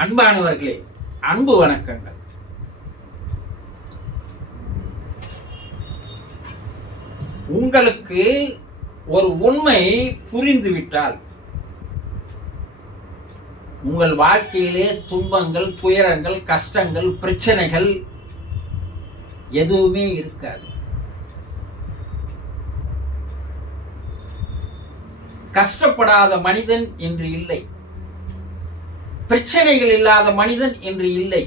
அன்பானவர்களே, அன்பு வணக்கங்கள். உங்களுக்கு ஒரு உண்மை புரிந்துவிட்டால் உங்கள் வாழ்க்கையிலே துன்பங்கள், துயரங்கள், கஷ்டங்கள், பிரச்சனைகள் எதுவுமே இருக்காது. கஷ்டப்படாத மனிதன் இன்று இல்லை. பிரச்சனைகள் இல்லாத மனிதன் இன்று இல்லை.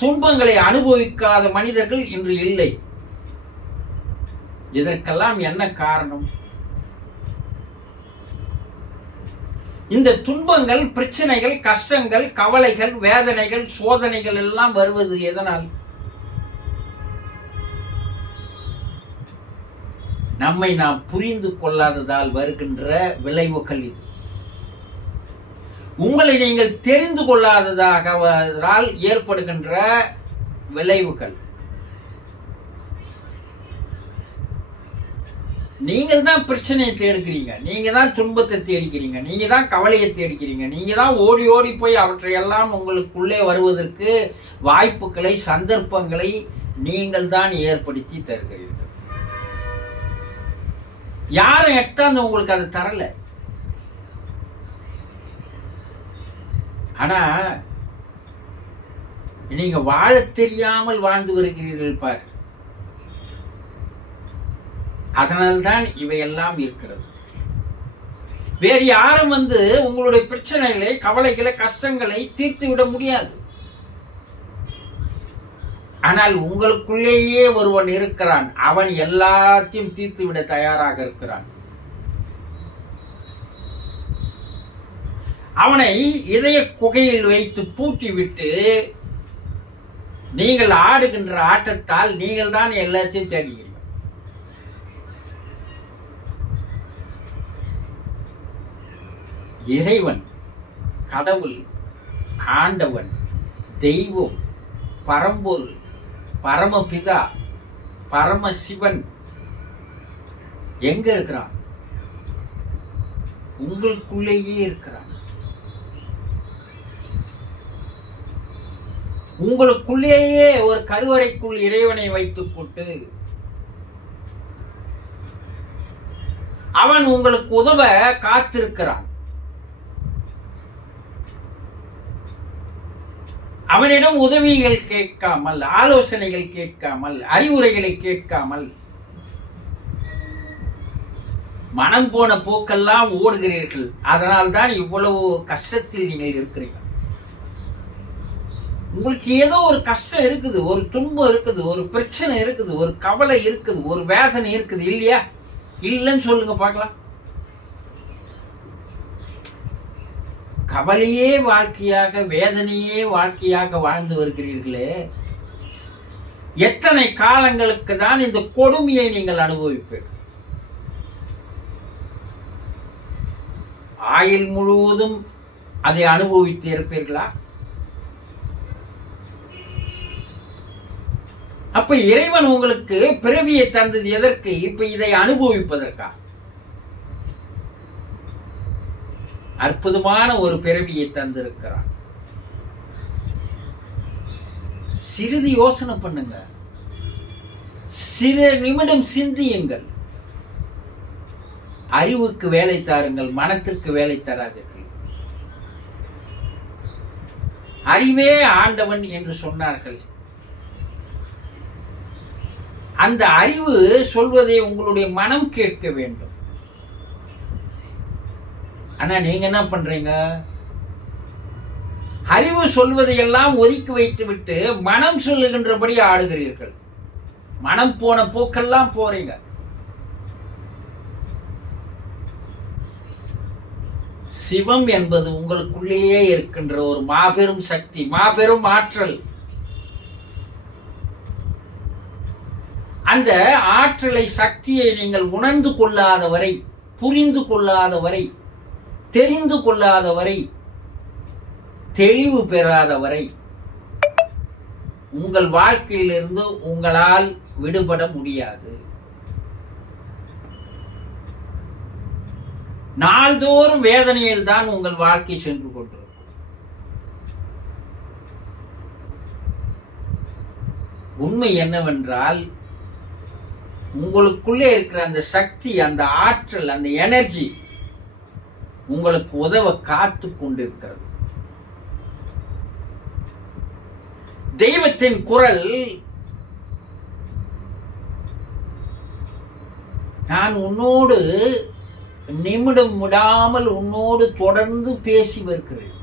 துன்பங்களை அனுபவிக்காத மனிதர்கள் இன்று இல்லை. இதற்கெல்லாம் என்ன காரணம்? இந்த துன்பங்கள், பிரச்சனைகள், கஷ்டங்கள், கவலைகள், வேதனைகள், சோதனைகள் எல்லாம் வருவது எதனால்? நம்மை நாம் புரிந்து கொள்ளாததால் வருகின்ற விளைவுகள் இது. உங்களை நீங்கள் தெரிந்து கொள்ளாததால் ஏற்படுகின்ற விளைவுகள். நீங்கள் தான் பிரச்சனையை தேடுகிறீங்க, நீங்க தான் துன்பத்தை தேடிக்கிறீங்க, நீங்க தான் கவலையை தேடிக்கிறீங்க, நீங்க தான் ஓடி ஓடி போய் அவற்றையெல்லாம் உங்களுக்குள்ளே வருவதற்கு வாய்ப்புகளை, சந்தர்ப்பங்களை நீங்கள் தான் ஏற்படுத்தி தருகிறீர்கள். யாரும் எட்டாந்து உங்களுக்கு அதை தரல. ஆனா நீங்க வாழ தெரியாமல் வாழ்ந்து வருகிறீர்கள் பார். அதனால்தான் இவையெல்லாம் இருக்கிறது. வேறு யாரும் உங்களுடைய பிரச்சனைகளை, கவலைகளை, கஷ்டங்களை தீர்த்து விட முடியாது. ஆனால் உங்களுக்குள்ளேயே ஒருவன் இருக்கிறான். அவன் எல்லாத்தையும் தீர்த்து விட தயாராக இருக்கிறான். அவனை இதய குகையில் வைத்து பூட்டிவிட்டு நீங்கள் ஆடுகின்ற ஆட்டத்தால் நீங்கள் தான் எல்லாத்தையும் தேடுகிறீர்கள். இறைவன், கடவுள், ஆண்டவன், தெய்வம், பரம்பொருள், பரமபிதா, பரமசிவன் எங்க இருக்கிறான்? உங்களுக்குள்ளேயே இருக்கிறான். உங்களுக்குள்ளேயே ஒரு கருவறைக்குள் இறைவனை வைத்துக் கொண்டு அவன் உங்களுக்கு உதவ காத்திருக்கிறான். அவனிடம் உதவிகள் கேட்காமல், ஆலோசனைகள் கேட்காமல், அறிவுரைகளை கேட்காமல் மனம் போன போக்கெல்லாம் ஓடுகிறீர்கள். அதனால்தான் இவ்வளவு கஷ்டத்தில் நீங்கள் இருக்கிறீர்கள். உங்களுக்கு ஏதோ ஒரு கஷ்டம் இருக்குது, ஒரு துன்பம் இருக்குது, ஒரு பிரச்சனை இருக்குது, ஒரு கவலை இருக்குது, ஒரு வேதனை இருக்குது, இல்லையா? இல்லைன்னு சொல்லுங்க பார்க்கலாம். கவலையே வாழ்க்கையாக, வேதனையே வாழ்க்கையாக வாழ்ந்து வருகிறீர்களே, எத்தனை காலங்களுக்கு தான் இந்த கொடுமையை நீங்கள் அனுபவிப்பீர்கள்? ஆயுள் முழுவதும் அதை அனுபவித்து இருப்பீர்களா? அப்ப இறைவன் உங்களுக்கு பிறவியை தந்தது எதற்கு? இப்ப இதை அனுபவிப்பதற்கா? அற்புதமான ஒரு பிறவியை தந்திருக்கிறான். சிறிது யோசனை பண்ணுங்க, சிறு நிமிடம் சிந்தியுங்கள். அறிவுக்கு வேலை தாருங்கள், மனத்திற்கு வேலை தராதீர்கள். அறிவே ஆண்டவன் என்று சொன்னார்கள். அந்த அறிவு சொல்வதை உங்களுடைய மனம் கேட்க வேண்டும். ஆனா நீங்க என்ன பண்றீங்க? அறிவு சொல்வதையெல்லாம் ஒதுக்கி வைத்து விட்டு மனம் சொல்லுகின்றபடி ஆடுகிறீர்கள். மனம் போன போக்கெல்லாம் போறீங்க. சிவம் என்பது உங்களுக்குள்ளேயே இருக்கின்ற ஒரு மாபெரும் சக்தி, மாபெரும் ஆற்றல். அந்த ஆற்றலை, சக்தியை நீங்கள் உணர்ந்து கொள்ளாத வரை, புரிந்து கொள்ளாத வரை, தெரிந்து கொள்ளாத வரை, தெளிவு பெறாத வரை உங்கள் வாழ்க்கையிலிருந்து உங்களால் விடுபட முடியாது. நாள்தோறும் வேதனையில் தான் உங்கள் வாழ்க்கை சென்று கொண்டிருக்கும். உண்மை என்னவென்றால் உங்களுக்குள்ளே இருக்கிற அந்த சக்தி, அந்த ஆற்றல், அந்த எனர்ஜி உங்களுக்கு உதவ காத்து கொண்டிருக்கிறது. தெய்வத்தின் குரல், நான் உன்னோடு நிமிடம் விடாமல் உன்னோடு தொடர்ந்து பேசி வருகிறேன்.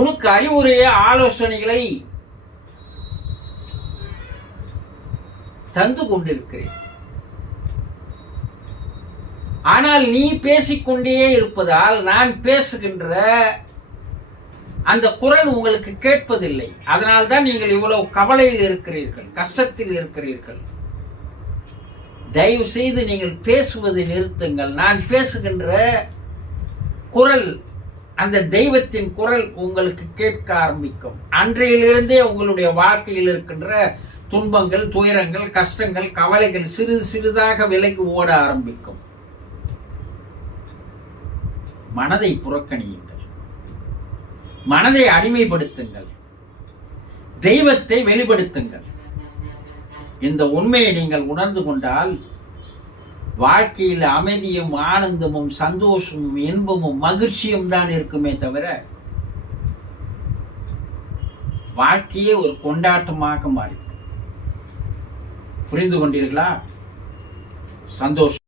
உனக்கு அறிவுரைய ஆலோசனைகளை தந்து கொண்டிருக்கிறேன். ஆனால் நீ பேசிக்கொண்டே இருப்பதால் நான் பேசுகின்ற அந்த குரல் உங்களுக்கு கேட்பதில்லை. அதனால்தான் நீங்கள் இவ்வளவு கவலையில் இருக்கிறீர்கள், கஷ்டத்தில் இருக்கிறீர்கள். தயவு செய்து நீங்கள் பேசுவதை நிறுத்துங்கள். நான் பேசுகின்ற குரல், அந்த தெய்வத்தின் குரல் உங்களுக்கு கேட்க ஆரம்பிக்கும். அன்றையிலிருந்தே உங்களுடைய வாழ்க்கையில் இருக்கின்ற துன்பங்கள், துயரங்கள், கஷ்டங்கள், கவலைகள் சிறிது சிறிதாக விலகி ஓட ஆரம்பிக்கும். மனதை புறக்கணியுங்கள், மனதை அடிமைப்படுத்துங்கள், தெய்வத்தை வெளிப்படுத்துங்கள். இந்த உண்மையை நீங்கள் உணர்ந்து கொண்டால் வாழ்க்கையில் அமைதியும் ஆனந்தமும் சந்தோஷமும் இன்பமும் மகிழ்ச்சியும் தான் இருக்குமே தவிர வாழ்க்கையே ஒரு கொண்டாட்டமாக மாறி. புரிந்து கொண்டீர்களா? சந்தோஷம்.